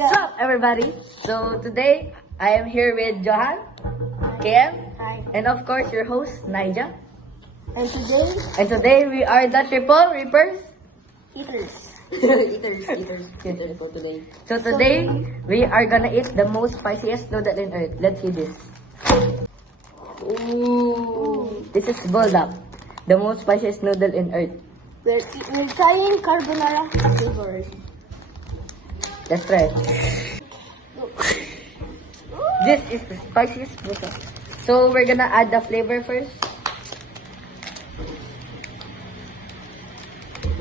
What's up, everybody? So today I am here with Johan, KM, Hi. and of course your host Naija. And today, And today we are the Triple Reapers. eaters. Eaters for today. So today we are gonna eat the most spiciest noodle in earth. Let's see this. Ooh. This is bulldog, the most spiciest noodle in earth. We're trying carbonara flavor. Let's try. This is the spiciest bulldog. So we're gonna add the flavor first.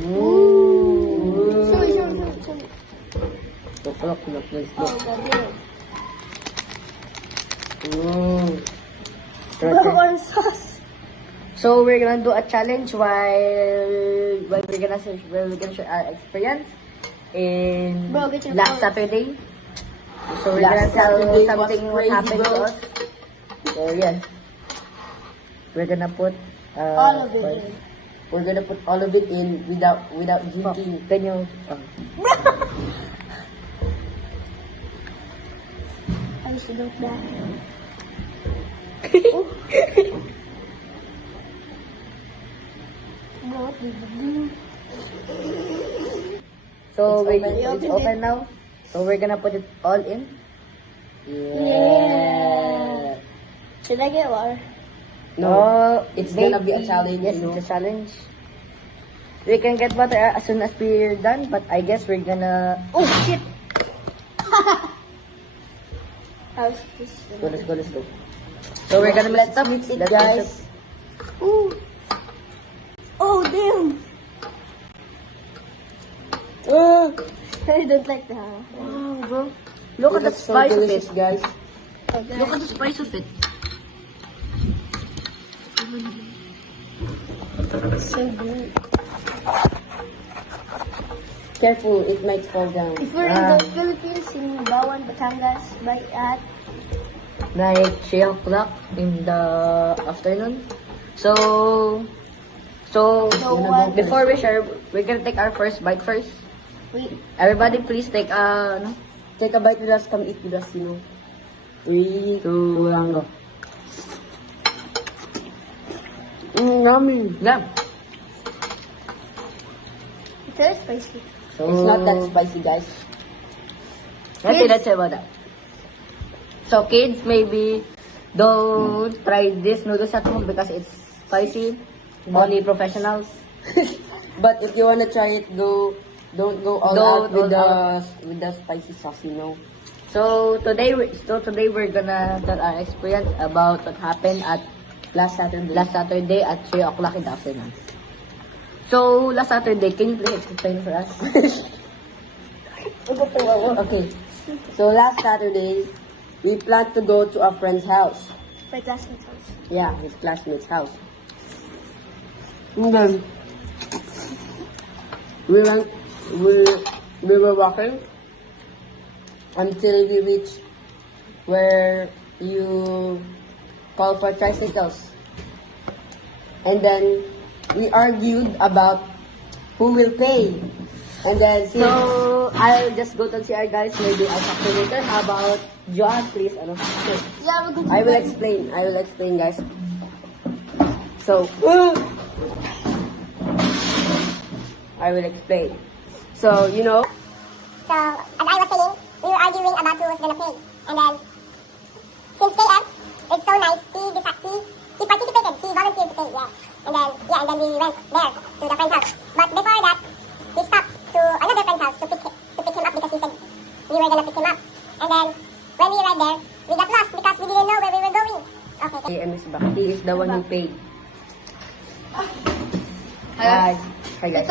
Ooh. Show me. Look. Oh, God. Ooh. One sauce. So we're gonna do a challenge while we're gonna share our experience in Bro, get your last phone. Saturday. So we're Last gonna tell Saturday something was what crazy, happened to bro. us. So yeah, we're gonna put All of it first- in. We're gonna put all of it in without Fuck, drinking. can you? I used to do that. Bro, what did you do? So It's we open. it's Open open now. So we're gonna put it all in. Yeah. Should I get water? No, Oh, it's gonna be a maybe- challenge, Yes, you know. it's a challenge. We can get water as soon as we're done, but I guess we're gonna. Oh shit! How's this? Let's go. So we're gonna mix it up. Let's mix it, Let's guys. mix it. Ooh. Oh, damn. I don't like that. Wow, bro. Look at the It's so spice of delicious, it. guys. Oh, Look at the spice of it. so good. Careful, it might fall down. If we're in the Philippines, in Bawan, Batangas, by at Like 3 o'clock in the afternoon. So No one. before we share, we're gonna take our first bite first. Wait, Everybody, please take a. No? Take a bite with us, come eat with us, you know. 3, 2, 1, go. yummy. Yeah. it's very spicy. So It's not that spicy, guys. Let's say about that. So kids, maybe don't try this noodles at home because it's spicy. Only professionals. But if you wanna try it, don't go all Don't out with all with the spicy sauce, you know. So today we're gonna tell our experience about what happened at Last Saturday. last Saturday at 3 o'clock in the afternoon. So last Saturday, can you please explain for us? Okay. So last Saturday, we planned to go to a friend's house. My classmate's house. Yeah, his classmate's house. And then we were walking until we reached where you call for tricycles. And then we argued about who will pay. And then So I'll just go to CR guys. Maybe I'll talk to you later. How about John, please? Ano? Yeah, we're going to I will explain, guys. So, I will explain. So, you know, So, as I was saying, we were arguing about who was gonna pay. And then, since KM is so nice, he participated, he volunteered to pay, yeah. And then we went there to the friend's house. But before that, we stopped to another friend's house to pick him up because he said we were gonna pick him up. And then, when we arrived there, we got lost because we didn't know where we were going. Okay. AM is back. He is the one who paid. Hi. Hi guys.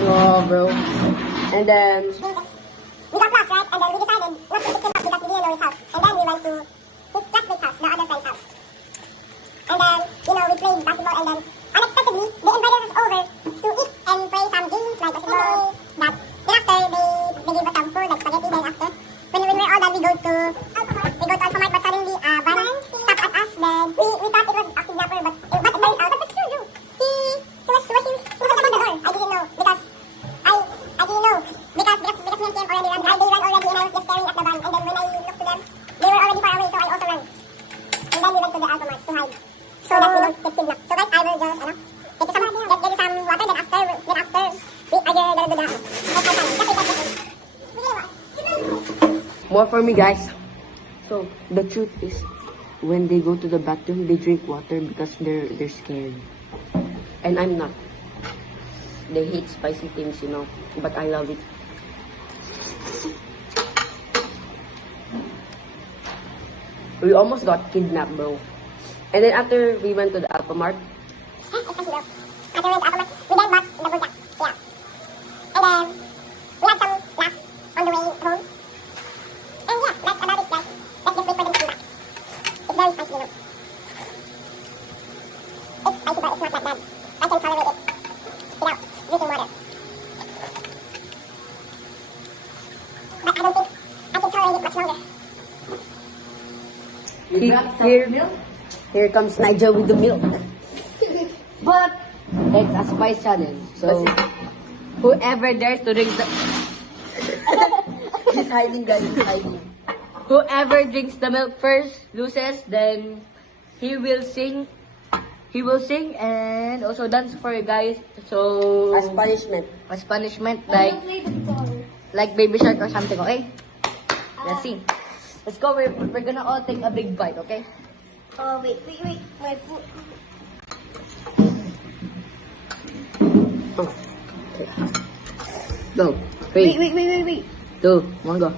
No, bro. And then, We got lost, right? And then we decided not to pick him up because we didn't know his house. And then we went to his classmate's house, the other friend's house. And then, we played basketball and then unexpectedly, they invited us over to eat and play some games like basketball. That then after, they gave us some food like spaghetti. Then after, when we were all done, we go to Alphamart, but suddenly, van stopped at us. Then we thought it was a kidnapper, but it turns out, he was about the door. I didn't know because me and Kim already ran do the More for me, guys. So the truth is, when they go to the bathroom, they drink water because they're scared, and I'm not. They hate spicy things, you know, but I love it. We almost got kidnapped, bro. And then after we went to the Alphamart, After we went to Alphamart, we then bought the bulldog. Yeah. And then we had some laughs on the way home. And yeah, that's about it, guys. Let's just wait for them to come back. It's very spicy, you know. It's spicy, but it's not that bad. I can tolerate it without drinking water. But I don't think I can tolerate it much longer. here comes Nigel with the milk. But it's a spice challenge. So whoever dares to drink the He's hiding, guys. He's hiding. whoever drinks the milk first loses, then he will sing. He will sing and also dance for you guys. So As punishment. as punishment, I don't play the guitar. like Baby Shark or something. Okay, let's see. Let's go. We're gonna all take a big bite. Okay. Oh, wait. My foot. Oh. Go. 3, Wait. 2, 1, go.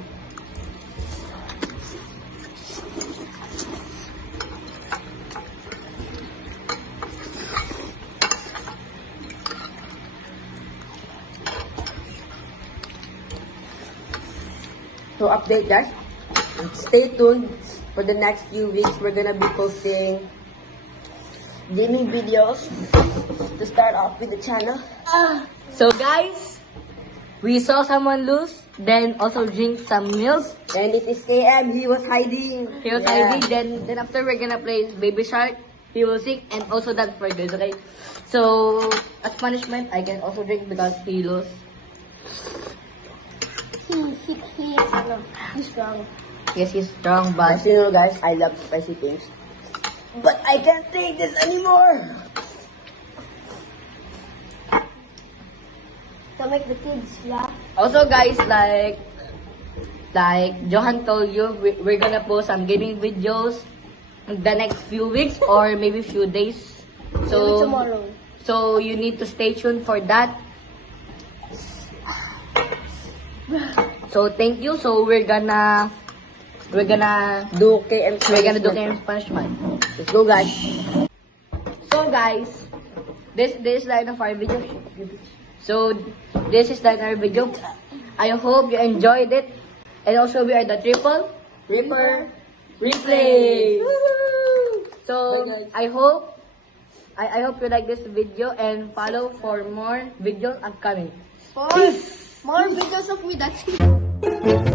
So update, guys. Stay tuned for the next few weeks. We're gonna be posting gaming videos to start off with the channel. So guys, we saw someone lose, then also drink some milk. And it is KM. He was hiding. He was Yeah. hiding. Then after we're gonna play Baby Shark. He will sing and also dance for you guys. Okay. So as punishment, I can also drink because he lost. He's strong. Yes, he's strong, but As you know, guys, I love spicy things. But I can't take this anymore. To make the kids laugh. also guys, like Johan told you, we're gonna post some gaming videos in the next few weeks or maybe few days. Maybe So tomorrow. So you need to stay tuned for that. So thank you. So we're gonna Do KM. do Karen's punishment. Let's go, guys. So guys, this is the end of our video. So this is the end of our video. I hope you enjoyed it. And also we are the Triple Reaper. Replay. So Bye, guys. I hope you like this video and follow for more videos upcoming. More videos of me. That's it.